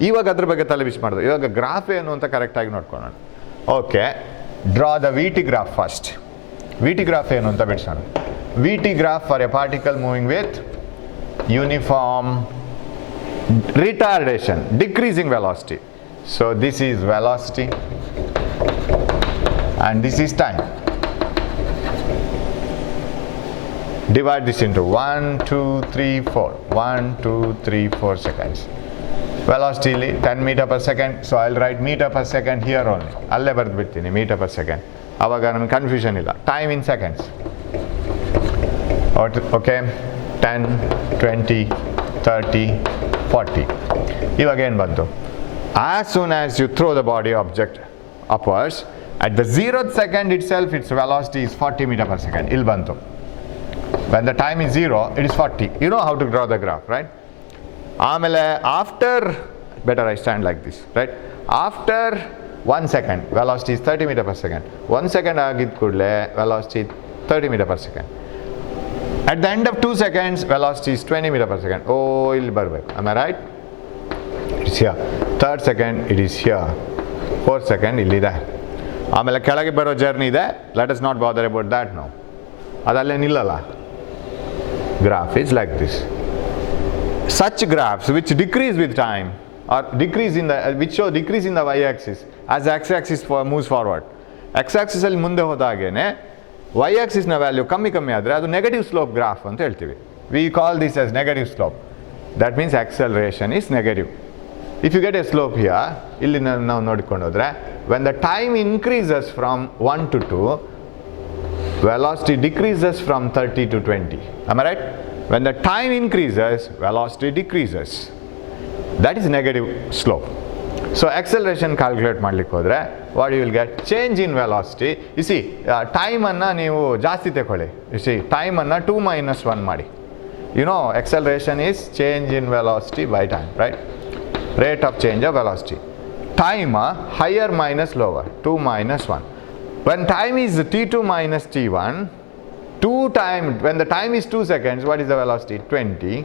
ಇವಾಗ ಅದ್ರ ಬಗ್ಗೆ ತಲೆ ಬಿಸಿ ಮಾಡೋದು. ಇವಾಗ ಗ್ರಾಫ್ ಏನು ಅಂತ ಕರೆಕ್ಟಾಗಿ ನೋಡ್ಕೊಳ್ಳೋಣ. Okay, draw the V T graph first. V T graph ಏನು ಅಂತ ಬಿಡಿಸೋಣ. V T graph for a particle moving with uniform retardation, decreasing velocity. So this is velocity and this is time. Divide this into 1, 2, 3, 4. 1, 2, 3, 4 seconds. Velocity 10 meter per second. So I'll write meter per second here only. Alle bardu bittini meter per second. Avaga namaga confusion illa. Time in seconds. Okay, 10, 20, 30, 40. ಇವಾಗ ಏನು ಬಂತು? As soon as you throw the body object upwards, at the 0th second itself its velocity is 40 meter per second. ಇಲ್ಲಿ ಬಂತು. When the time is 0, it is 40. You know how to draw the graph, right? ಆಮೇಲೆ after, better I stand like this, right? After 1 second, velocity is 30 meter per second. 1 second ಆಗಿದ್ದ ಕೂಡಲೇ velocity 30 meter per second. At the end of 2 seconds, velocity is 20 meter per second. Oh, illi barbeku. Am I right? It is here. 3rd second, it is here. 4th second, illi ide. ಆಮೇಲೆ ಕೆಳಗೆ ಬರೋ journey ಇದೆ. Let us not bother about that now. ಅದಲ್ಲೇ ನಿಲ್ಲಲ್ಲ. Graph is like this. Such graphs which decrease with time or decrease in the which show decrease in the y-axis as the x-axis moves forward. X-axis ಅಲ್ಲಿ ಮುಂದೆ ಹೋದಾಗೇನೆ y axis ನ value ಕಮ್ಮಿ ಆದರೆ ಅದು negative slope graph ಅಂತ ಹೇಳ್ತೀವಿ. We call this as negative slope. That means acceleration is negative. If you get a slope here, ಇಲ್ಲಿ ನಾವು ನೋಡಿಕೊಂಡು ಹೋದ್ರೆ when the time increases from 1 to 2, velocity decreases from 30 to 20. Am I right? When the time increases, velocity decreases. That is negative slope. So acceleration calculate ಮಾಡ್ಲಿಕ್ಕೆ ಹೋದ್ರೆ what you will get? Change in velocity. You see, time ಅನ್ನ ನೀವು ಜಾಸ್ತಿ ತಗೊಳ್ಳಿ. You see, time ಅನ್ನ 2 minus 1 ಮಾಡಿ. You know, acceleration is change in velocity by time, right? Rate of change of velocity. Time higher minus lower, 2 minus 1. When time is t2 minus t1, when the time is 2 seconds, what is the velocity? 20.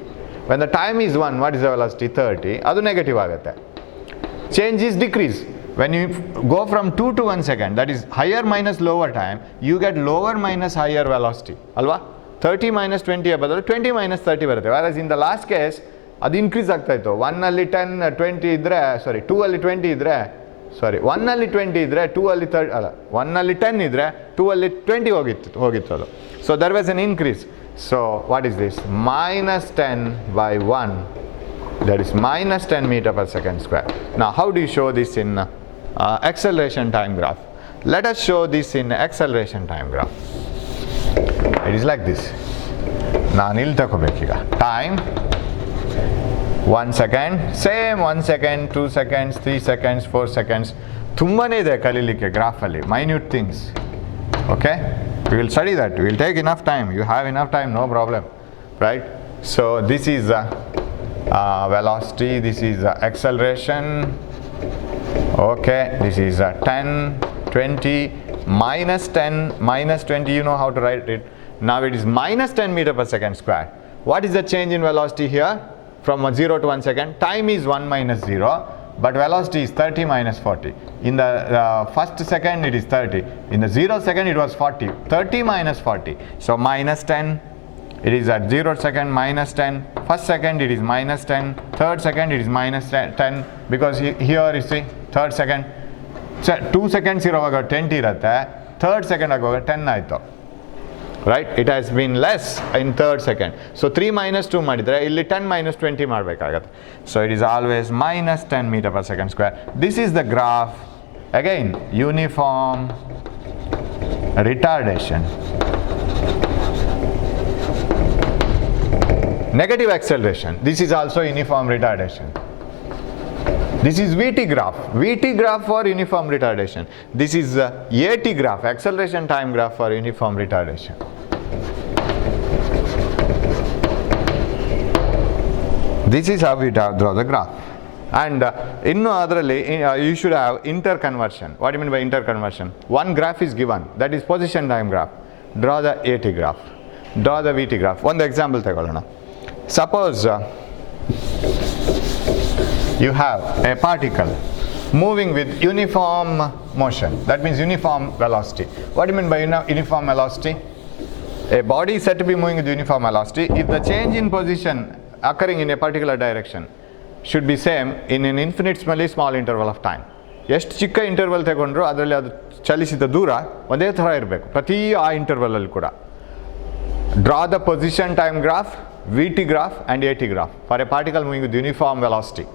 When the time is 1, what is the velocity? 30. ಅದು negative ಆಗುತ್ತೆ. Change is decrease. When you go from 2 to 1 second, that is higher minus lower time, you get lower minus higher velocity. Alva? 30 minus 20 ಬದಲು 20 minus 30 ಬರುತ್ತೆ. Whereas in the last case, ಅದು increase ಆಗ್ತಾ ಇತ್ತು. 1 ಅಲ್ಲಿ 10, 20 ಇದ್ರೆ, 2 ಅಲ್ಲಿ 20 ಇದ್ರೆ, 1 ಅಲ್ಲಿ 20 ಇದ್ರೆ, 2 ಅಲ್ಲಿ 30, ಅಲ್ಲ, 1 ಅಲ್ಲಿ 10 ಇದ್ರೆ, 2 ಅಲ್ಲಿ 20 ಹೋಗಿತ್ತು ಅದು. So there was an increase. So what is this? Minus 10 by 1. That is minus 10 meter per second square. Now how do you show this in acceleration time graph? Let us show this in acceleration time graph. It is like this. ನಾನು ಇಲ್ಲಿ ತಗೋಬೇಕೀಗ time 1 second same 1 second 2 seconds 3 seconds 4 seconds ತುಂಬಾ ಇದೆ ಕಲೀಲಿಕ್ಕೆ ಗ್ರಾಫಲ್ಲಿ minute things okay we will study that we will take enough time you have enough time no problem right so this is velocity this is acceleration okay this is 10 20 minus 10 minus 20 you know how to write it now it is minus 10 meter per second square what is the change in velocity here from 0 to 1 second time is 1 minus 0 but velocity is 30 minus 40 in the first second it is 30 in the 0 second it was 40 30 minus 40 so minus 10 it is at 0 second minus 10 first second it is minus 10 third second it is minus 10 because here you see third second 2 seconds ಇರುವಾಗ 20 ಇರುತ್ತೆ third second ಆಗುವಾಗ 10 ಆಯಿತು right it has been less in third second so 3 minus 2 ಮಾಡಿದ್ರೆ ಇಲ್ಲಿ 10 minus 20 ಮಾಡಬೇಕಾಗುತ್ತೆ so it is always minus 10 meter per second square this is the graph again uniform retardation negative acceleration this is also uniform retardation this is VT graph for uniform retardation this is AT graph acceleration time graph for uniform retardation this is how we draw the graph and in adರಲ್ಲಿ you should have interconversion what do you mean by interconversion one graph is given that is position time graph draw the AT graph draw the VT graph ಒಂದು example ತಗೊಳ್ಳೋಣ suppose you have a particle moving with uniform motion that means uniform velocity what do you mean by uniform velocity a body is said to be moving with uniform velocity if the change in position occurring in a particular direction should be same in an infinitesimally small interval of time ಎಷ್ಟು ಚಿಕ್ಕ interval ತಗೊಂಡ್ರು ಅದರಲ್ಲಿ ಅದು ಚಲಿಸಿದ ದೂರ ಒಂದೇ ಥರ ಇರಬೇಕು ಪ್ರತಿ ಆ ಇಂಟರ್ವಲಲ್ಲಿ ಕೂಡ draw the position time graph VT graph and AT graph for a particle moving with uniform velocity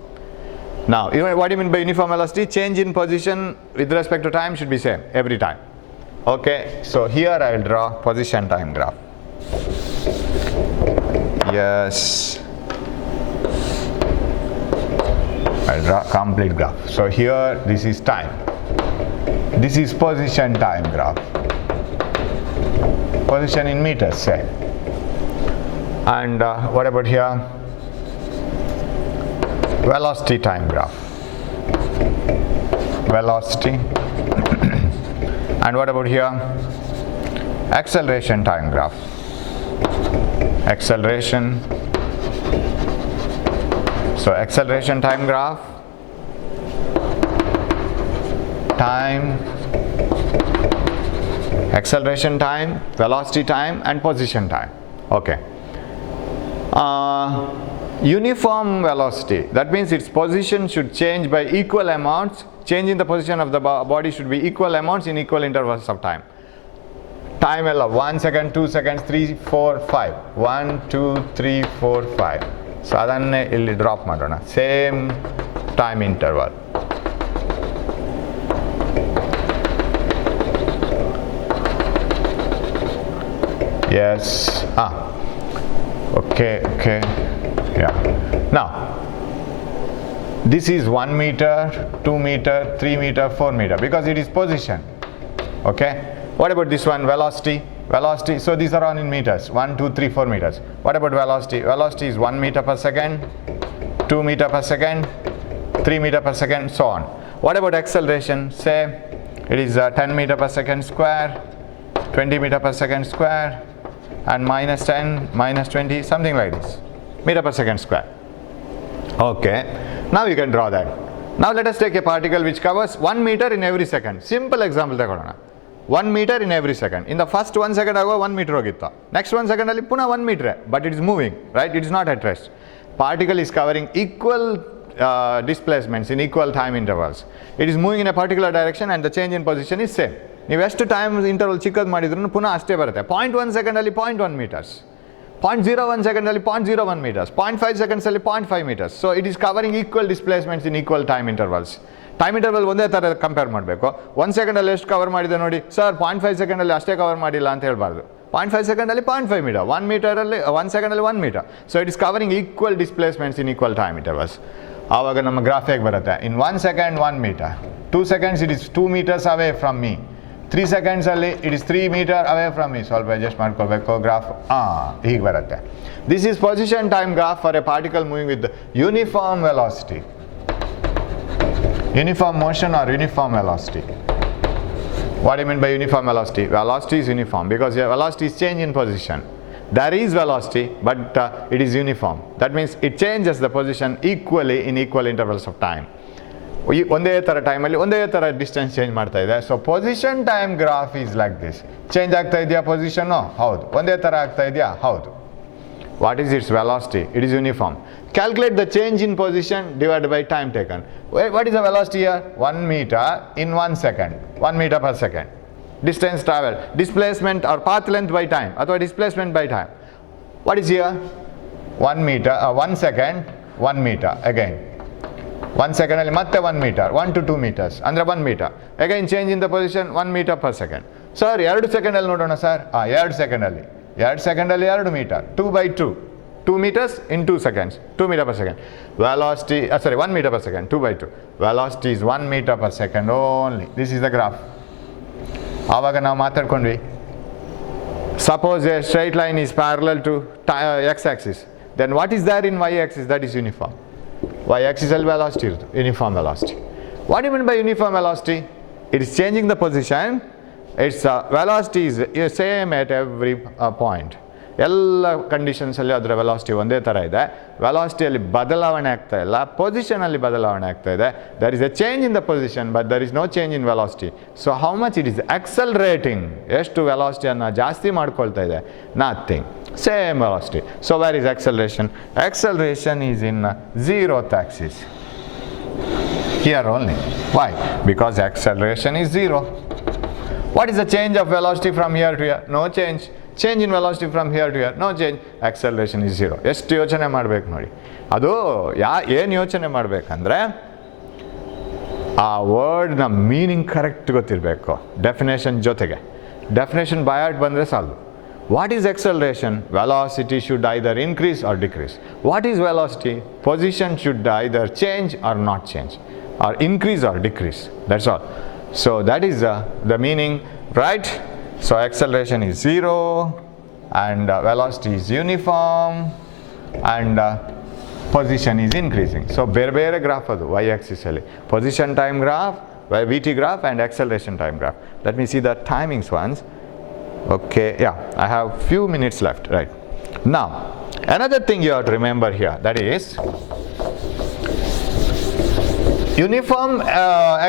now what do you mean by uniform velocity change in position with respect to time should be same every time okay so here I will draw position time graph yes I'll draw complete graph so here this is time this is position time graph position in meters say and what about here velocity time graph velocity and what about here acceleration time graph acceleration so acceleration time graph time acceleration time velocity time and position time okay uniform velocity that means its position should change by equal amounts change in the position of the body should be equal amounts in equal intervals of time time ಎಲ್ಲ 1 second 2 seconds 3 4 5 1 2 3 4 5 so ಅದನ್ನೇ ಇಲ್ಲಿ drop ಮಾಡೋಣ same time interval yes okay yeah now this is 1 meter 2 meter 3 meter 4 meter because it is position okay what about this one velocity so these are all in meters 1 2 3 4 meters what about velocity is 1 meter per second 2 meter per second 3 meter per second so on what about acceleration say it is 10 meter per second square 20 meter per second square and minus 10 minus 20 something like this meter per second square okay now you can draw that now let us take a particle which covers 1 meter in every second simple example ತಗೊಳ್ಳೋಣ 1 meter in every second in the first 1 second ಆಗುವ 1 meter ಹೋಗಿತ್ತು next 1 second ಅಲ್ಲಿ ಪುನಃ 1 meter but it is moving right it is not at rest particle is covering equal displacements in equal time intervals it is moving in a particular direction and the change in position is same ನೀವು ಎಷ್ಟು time interval ಚಿಕ್ಕದು ಮಾಡಿದ್ರು ಪುನಃ ಅಷ್ಟೇ ಬರುತ್ತೆ 0.1 ಸೆಕೆಂಡಲ್ಲಿ 0.1 meters 0.01 ಸೆಕೆಂಡಲ್ಲಿ 0.01 meters 0.5 ಸೆಕೆಂಡ್ಸಲ್ಲಿ 0.5 meters so it is covering equal displacements in equal time intervals time interval ಒಂದೇ ಥರ ಕಂಪೇರ್ ಮಾಡಬೇಕು 1 ಸೆಕೆಂಡಲ್ಲಿ ಎಷ್ಟು ಕವರ್ ಮಾಡಿದೆ ನೋಡಿ ಸರ್ 0.5 ಸೆಕೆಂಡಲ್ಲಿ ಅಷ್ಟೇ ಕವರ್ ಮಾಡಿಲ್ಲ ಅಂತ ಹೇಳ್ಬಾರ್ದು 0.5 ಸೆಕೆಂಡಲ್ಲಿ 0.5 ಮೀಟರ್, 1 ಮೀಟರಲ್ಲಿ 1 ಸೆಕೆಂಡಲ್ಲಿ 1 meter. So it is covering equal displacements in equal time intervals. ಆವಾಗ ನಮ್ಮ ಗ್ರಾಫ್ ಹೇಗೆ ಬರುತ್ತೆ? In 1 second 1 meter, 2 seconds it is 2 meters away from me, 3 seconds ಅಲ್ಲಿ it is 3 meter away from me. ಸ್ವಲ್ಪ ಅಡ್ಜಸ್ಟ್ ಮಾಡ್ಕೋಬೇಕು graph. ಹೀಗೆ ಬರುತ್ತೆ. This is position time graph for a particle moving with uniform velocity. Uniform motion or uniform velocity. What do you mean by uniform velocity? Velocity is uniform because your velocity is change in position. There is velocity, but it is uniform. That means it changes the position equally in equal intervals of time. ಒಂದೇ ಥರ ಟೈಮಲ್ಲಿ ಒಂದೇ ಥರ distance change ಮಾಡ್ತಾ ಇದೆ. So position time graph is like this. Change ಆಗ್ತಾ ಇದೆಯಾ position? ಹೌದು. ಒಂದೇ ಥರ ಆಗ್ತಾ ಇದೆಯಾ? ಹೌದು. What is its velocity? It is uniform. Calculate the change in position divided by time taken. What is the velocity here? 1 meter in 1 second. 1 meter per second. Distance traveled. Displacement or path length by time. Or displacement by time. What is here? 1 meter, 1 second, 1 meter. Again. 1 second ಅಲ್ಲಿ ಮತ್ತೆ 1 meter. 1 to 2 meters. ಅಂದರೆ 1 meter. Again change in the position 1 meter per second. Sir 2 second ಅಲ್ಲಿ ನೋಡೋಣ sir. 2 second ಅಲ್ಲಿ. 2 ಸೆಕೆಂಡಲ್ಲಿ 2 metre, 2 by 2, 2 meters in 2 seconds, 2 meter per second. Velocity, 1 meter per second, 2 by 2. Velocity is 1 meter per second only. This is the graph. ಆವಾಗ ನಾವು ಮಾತಾಡ್ಕೊಂಡ್ವಿ. Suppose a straight line is parallel to x-axis. Then what is there in y-axis? That is uniform. Y-axis ಅಲ್ಲಿ velocity ಇರುತ್ತೆ, uniform velocity. What do you mean by uniform velocity? It is changing the position. Its velocity is same at every point. ಎಲ್ಲ ಕಂಡೀಷನ್ಸಲ್ಲಿ ಅದರ velocity ಒಂದೇ ಥರ ಇದೆ. ವೆಲಾಸಿಟಿಯಲ್ಲಿ ಬದಲಾವಣೆ ಆಗ್ತಾ ಇಲ್ಲ, ಪೊಸಿಷನಲ್ಲಿ ಬದಲಾವಣೆ ಆಗ್ತಾ ಇದೆ. There is a change in the position but there is no change in velocity. So how much it is accelerating, ಎಷ್ಟು ವೆಲಾಸಿಟಿಯನ್ನು ಜಾಸ್ತಿ ಮಾಡ್ಕೊಳ್ತಾ ಇದೆ? Nothing, same velocity. So where is acceleration? Acceleration is in 0th axis. Here only. Why? Because acceleration is 0. What is the change of velocity from here to here? No change. Change in velocity from here to here? No change. Acceleration is 0. ಎಷ್ಟು ಯೋಚನೆ ಮಾಡಬೇಕು ನೋಡಿ. ಅದು ಏನು ಯೋಚನೆ ಮಾಡಬೇಕಂದ್ರೆ ಆ ವರ್ಡ್ನ meaning correct ಗೊತ್ತಿರಬೇಕು ಡೆಫಿನೇಷನ್ ಜೊತೆಗೆ. ಡೆಫಿನೇಷನ್ ಬಯಾಟ್ ಬಂದರೆ ಸಾಲದು. What is acceleration? Velocity should either increase or decrease. What is velocity? Position should either change or not change, or increase or decrease. That's all. So that is the meaning, right? So acceleration is 0 and velocity is uniform and position is increasing. So ಬೇರೆ ಬೇರೆ graph ಅದು y-axis ಅಲ್ಲಿ. Position time graph, vt graph and acceleration time graph. Let me see the timings once. Okay, yeah, I have few minutes left, right? Now, another thing you have to remember here, that is uniform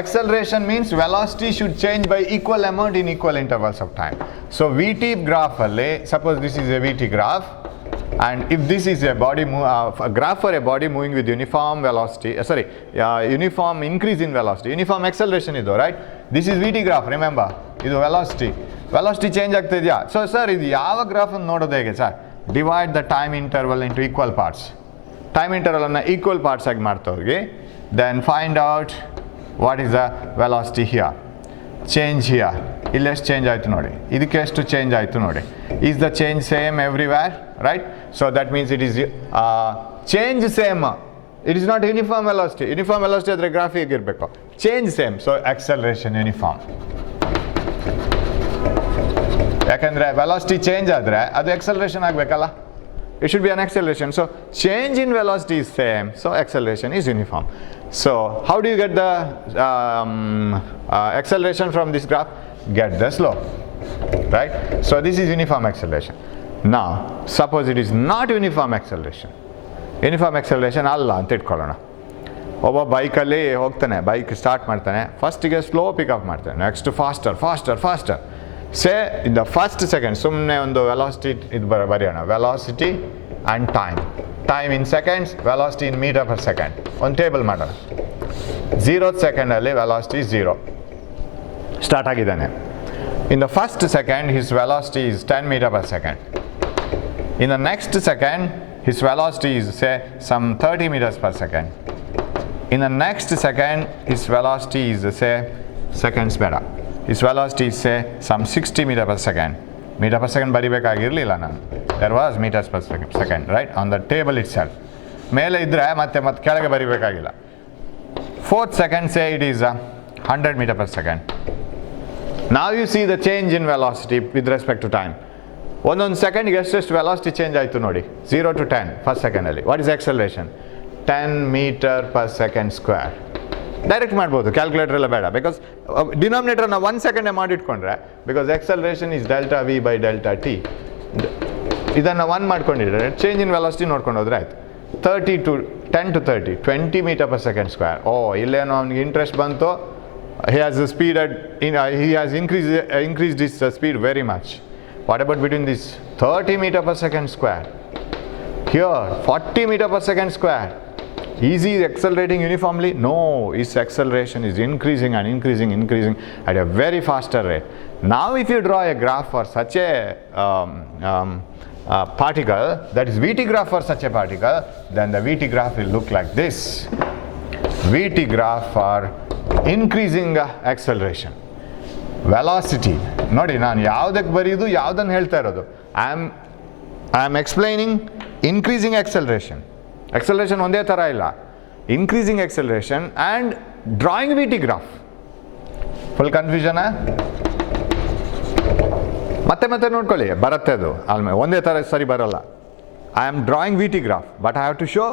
acceleration means velocity should change by equal amount in equal intervals of time. So vt graph alli, suppose this is a vt graph and if this is a body a graph for a body moving with uniform velocity, uniform increase in velocity, uniform acceleration idu, right? This is vt graph, remember, idu velocity change ಆಗ್ತಾ ಇದೆಯಾ? So sir ಇದು ಯಾವ graph ಅನ್ನು ನೋಡೋದು ಹೇಗೆ sir? Divide the time interval into equal parts. Time ಇಂಟರ್ವಲನ್ನು equal parts ಆಗಿ ಮಾಡ್ತಾ ಹೋಗಿ. Then find out what is the velocity here, change here. ಇಲ್ಲೆಷ್ಟು ಚೇಂಜ್ ಆಯಿತು ನೋಡಿ, ಇದಕ್ಕೆ ಎಷ್ಟು ಚೇಂಜ್ ಆಯಿತು ನೋಡಿ. Is the change same everywhere, right? So that means it is change same. It is not uniform velocity. Uniform velocity ಆದರೆ graph ಹೇಗಿರಬೇಕು? Change same. So acceleration uniform. ಯಾಕಂದರೆ ವೆಲಾಸಿಟಿ ಚೇಂಜ್ ಆದರೆ ಅದು acceleration ಆಗಬೇಕಲ್ಲ. It should be an acceleration. So change in velocity is same, so acceleration is uniform. So how do you get the acceleration from this graph? Get the slope, right? So this is uniform acceleration. Now suppose it is not uniform acceleration. Uniform acceleration ಅಲ್ಲ ಅಂತ ಇಟ್ಕೊಳ್ಳೋಣ. ಒಬ್ಬ ಬೈಕಲ್ಲಿ ಹೋಗ್ತಾನೆ, bike start ಮಾಡ್ತಾನೆ, ಫಸ್ಟಿಗೆ slow pickup ಮಾಡ್ತಾನೆ, next faster. Say in the first second, ಸುಮ್ಮನೆ ಒಂದು ವೆಲಾಸಿಟಿ ಇದು ಬರೆಯೋಣ. Velocity and time in seconds, velocity in meter per second. ಒಂದು ಟೇಬಲ್ ಮಾಡೋಣ. 0th ಸೆಕೆಂಡಲ್ಲಿ ವೆಲಾಸಿಟಿ 0 ಸ್ಟಾರ್ಟ್ ಆಗಿದ್ದಾನೆ. In the first second his velocity is 10 meter per second. In the next second his velocity is say some 30 meters per second. In the next second his velocity is say seconds ಬೇಡ. His velocity is say some 60 meter per second. Meter per second ಬರಿಬೇಕಾಗಿರಲಿಲ್ಲ ನಾನು. There was meters per second right on the table itself. ಮೇಲೆ ಇದ್ದರೆ ಮತ್ತೆ ಕೆಳಗೆ ಬರಿಬೇಕಾಗಿಲ್ಲ. 4th second say it is 100 meter per second. Now you see the change in velocity with respect to time. ಒಂದೊಂದು ಸೆಕೆಂಡ್ಗೆ ಎಷ್ಟೆಷ್ಟು velocity change ಆಯಿತು ನೋಡಿ. 0 to 10 first ಸೆಕೆಂಡಲ್ಲಿ. What is acceleration? 10 meter per second square. Direct ಮಾಡ್ಬೋದು, calculator ಎಲ್ಲ ಬೇಡ. Because ಡಿನಾಮಿನೇಟರ್ನ 1 ಸೆಕೆಂಡೇ ಮಾಡಿಟ್ಕೊಂಡ್ರೆ, because acceleration is delta V by delta T. ಇದನ್ನು 1 ಮಾಡ್ಕೊಂಡಿದ್ರೆ ಚೇಂಜ್ ಇನ್ ವೆಲಾಸಿಟಿ ನೋಡ್ಕೊಂಡು ಹೋದ್ರೆ ಆಯ್ತು. 10 to 30 20 meter per second square. ಇಲ್ಲೇನೋ ಅವನಿಗೆ ಇಂಟ್ರೆಸ್ಟ್ ಬಂತು. He has increased his speed very much. What about between this 30 meter per second square? Here 40 meter per second square. Is he accelerating uniformly? No, his acceleration is increasing and increasing at a very faster rate. Now if you draw a graph for such a particle, that is VT graph for such a particle, then the VT graph will look like this. VT graph for increasing acceleration. Velocity. ನೋಡಿ, ನಾನು ಯಾವುದಕ್ಕೆ ಬರೆಯೋದು ಯಾವುದನ್ನು ಹೇಳ್ತಾ ಇರೋದು. I am explaining increasing acceleration. Acceleration ಒಂದೇ ಥರ ಇಲ್ಲ. Increasing acceleration and drawing VT graph. Full confusion? ಮತ್ತೆ ನೋಡ್ಕೊಳ್ಳಿ, ಬರುತ್ತೆ ಅದು ಆಲ್ಮೇ ಒಂದೇ ಥರ ಸರಿ ಬರೋಲ್ಲ. I am drawing V T graph, but I have to show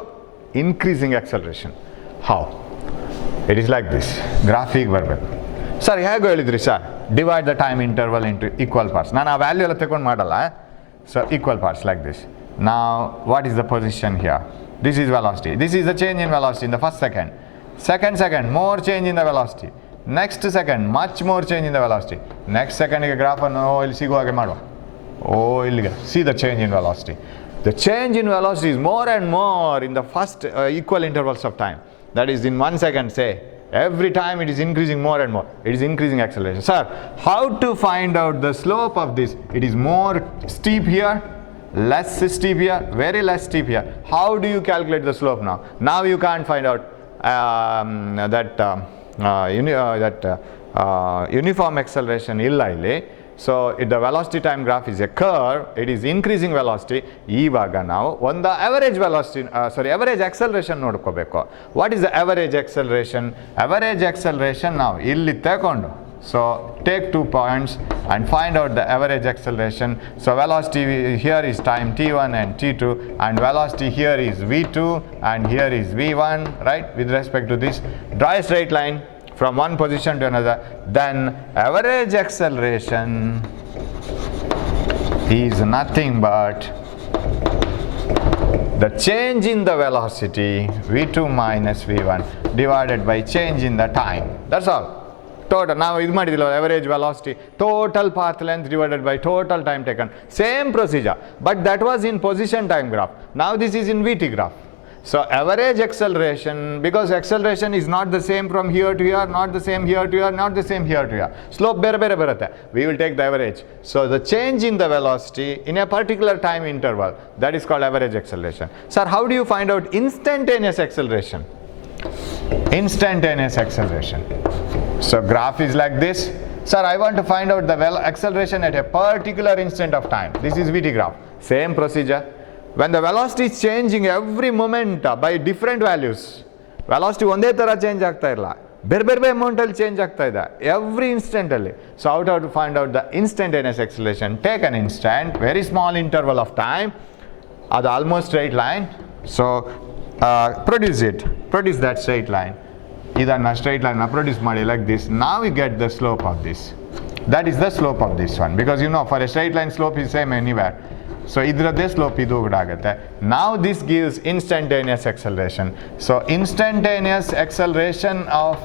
increasing acceleration. How? It is like this. Graph ಹೀಗೆ ಬರಬೇಕು. ಸರ್ ಹೇಗೆ ಹೇಳಿದ್ರಿ sir? Divide the time interval into equal parts. ನಾನು ಆ ವ್ಯಾಲ್ಯೂ ಎಲ್ಲ ತಗೊಂಡು ಮಾಡಲ್ಲ. So equal parts like this. Now what is the position here? This is velocity. This is the change in velocity in the first second. Second, more change in the velocity. Next second, much more change in the velocity. Next second ಗೆ graph ಅನ್ನು ಇಲ್ಲಿ ಸಿಗುವಾಗೆ ಮಾಡುವ. ಇಲ್ಲಿಗೆ see the change in velocity. The change in velocity is more and more in the first equal intervals of time. That is in 1 second, say. Every time it is increasing more and more. It is increasing acceleration. Sir, how to find out the slope of this? It is more steep here, less steep here, very less steep here. How do you calculate the slope now? Now you can't find out uniform acceleration illa illi. So if the velocity time graph is a curve, it is increasing velocity. Ivaga now on the average velocity average acceleration nodkobeku. What is the average acceleration? Average acceleration now illi tekondu. So take 2 points and find out the average acceleration. So velocity here is time t1 and t2, and velocity here is v2 and here is v1, right? With respect to this, draw a straight line from one position to another. Then average acceleration is nothing but the change in the velocity v2 minus v1 divided by change in the time. That's all. Total. ನಾವು ಇದು ಮಾಡಿದಿಲ್ಲ, average velocity, total path length divided by total time taken. Same procedure, but that was in position time graph. Now this is in VT graph. So average acceleration, because acceleration is not the same from here to here, not the same here to here, not the same here to here. Slope ಬೇರೆ ಬೇರೆ ಬರುತ್ತೆ. We will take the average. So the change in the velocity in a particular time interval, that is called average acceleration. Sir, how do you find out instantaneous acceleration? Instantaneous acceleration. So graph is like this. Sir, I want to find out the acceleration at a particular instant of time. This is VT graph. Same procedure. When the velocity is changing every moment by different values, velocity ಒಂದೇ ಥರ change ಆಗ್ತಾ ಇಲ್ಲ, ಬೇರೆ ಬೇರೆ ಅಮೌಂಟಲ್ಲಿ change ಆಗ್ತಾ ಇದೆ every instantally. So how to find out the instantaneous acceleration? Take an instant, very small interval of time, ಅದು almost straight line. So produce that straight line. ಇದನ್ನು ಸ್ಟ್ರೈಟ್ ಲೈನ್ ಪ್ರೊಡ್ಯೂಸ್ ಮಾಡಿ like this. Now we get the slope of this. That is the slope of this one, because you know for a straight line slope is same anywhere. So ಇದರದ್ದೇ slope ಇದು ಕೂಡ ಆಗುತ್ತೆ. Now this gives instantaneous acceleration. So instantaneous acceleration of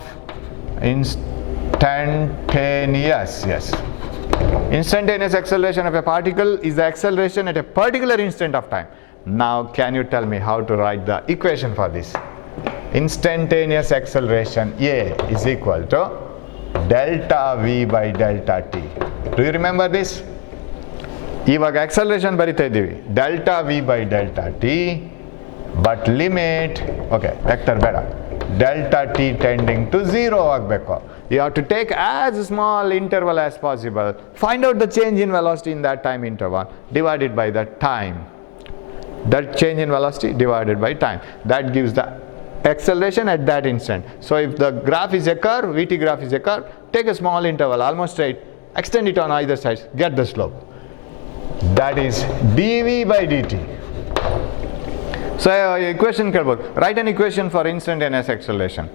instantaneous acceleration of a particle is the acceleration at a particular instant of time. Now can you tell me how to write the equation for this? Instantaneous acceleration A is equal to delta V by delta T. Do you remember this? ಇವಾಗ acceleration ಬರಿತಾ ಇದ್ದೀವಿ delta V by delta T, but limit, okay, vector ಬೇಡ, delta T tending to 0 ಆಗಬೇಕು. you have to take as small interval as possible, find out the change in velocity in that time interval, divided by the time. That change in velocity divided by time. That gives the acceleration at that instant. So if the graph is a curve, VT graph is a curve, take a small interval, almost straight, extend it on either side, get the slope. That is dV by dt. So equation ಕೇಳ್ಬೋದು. Write an equation for instantaneous acceleration.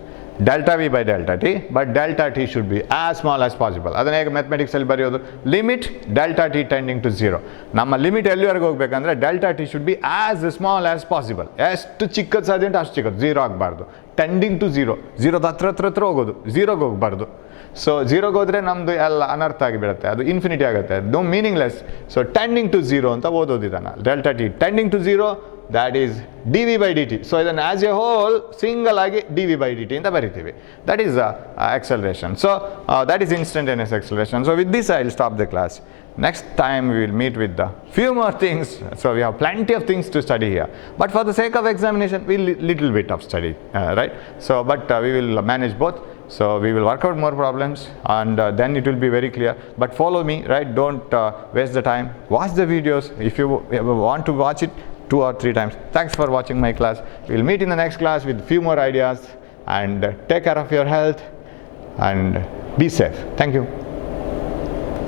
Delta V by delta t, but delta t should be as small as possible. ಅದನ್ನ ಹೇಗೆ mathematics ಅಲ್ಲಿ ಬರೆಯೋದು? Limit delta T tending to 0. ನಮ್ಮ limit ಎಲ್ಲಿವರೆಗೆ ಹೋಗ್ಬೇಕಂದ್ರೆ delta T should be as small as possible. ಎಷ್ಟು ಚಿಕ್ಕದು ಸಾಧ್ಯ ಉಂಟು ಅಷ್ಟು ಚಿಕ್ಕದು, 0 ಆಗಬಾರ್ದು. ಟೆಂಡಿಂಗ್ ಟು 0, 0ದ ಹತ್ರ ಹೋಗೋದು, 0ಗೆ ಹೋಗಬಾರ್ದು. ಸೊ 0ಗೆ ಹೋದರೆ ನಮ್ಮದು ಎಲ್ಲ ಅನರ್ಥ ಆಗಿಬಿಡುತ್ತೆ, ಅದು ಇನ್ಫಿನಿಟಿ ಆಗುತ್ತೆ, no meaningless. So tending to 0 ಅಂತ ಓದೋದು ಇದನ್ನು. Delta T tending to 0, that is dV by dt. So then as a whole single agi dV by dt ಅಂತ ಬರಿತೀವಿ. That is acceleration. So that is instantaneous acceleration. So with this I will stop the class. Next time we will meet with the few more things. So we have plenty of things to study here, but for the sake of examination we little bit of study, right? So but we will manage both. So we will work out more problems, and then it will be very clear. But follow me, right? Don't waste the time. Watch the videos if you want to watch it 2 or 3 times. Thanks for watching my class. We will meet in the next class with few more ideas, and take care of your health and be safe. Thank you.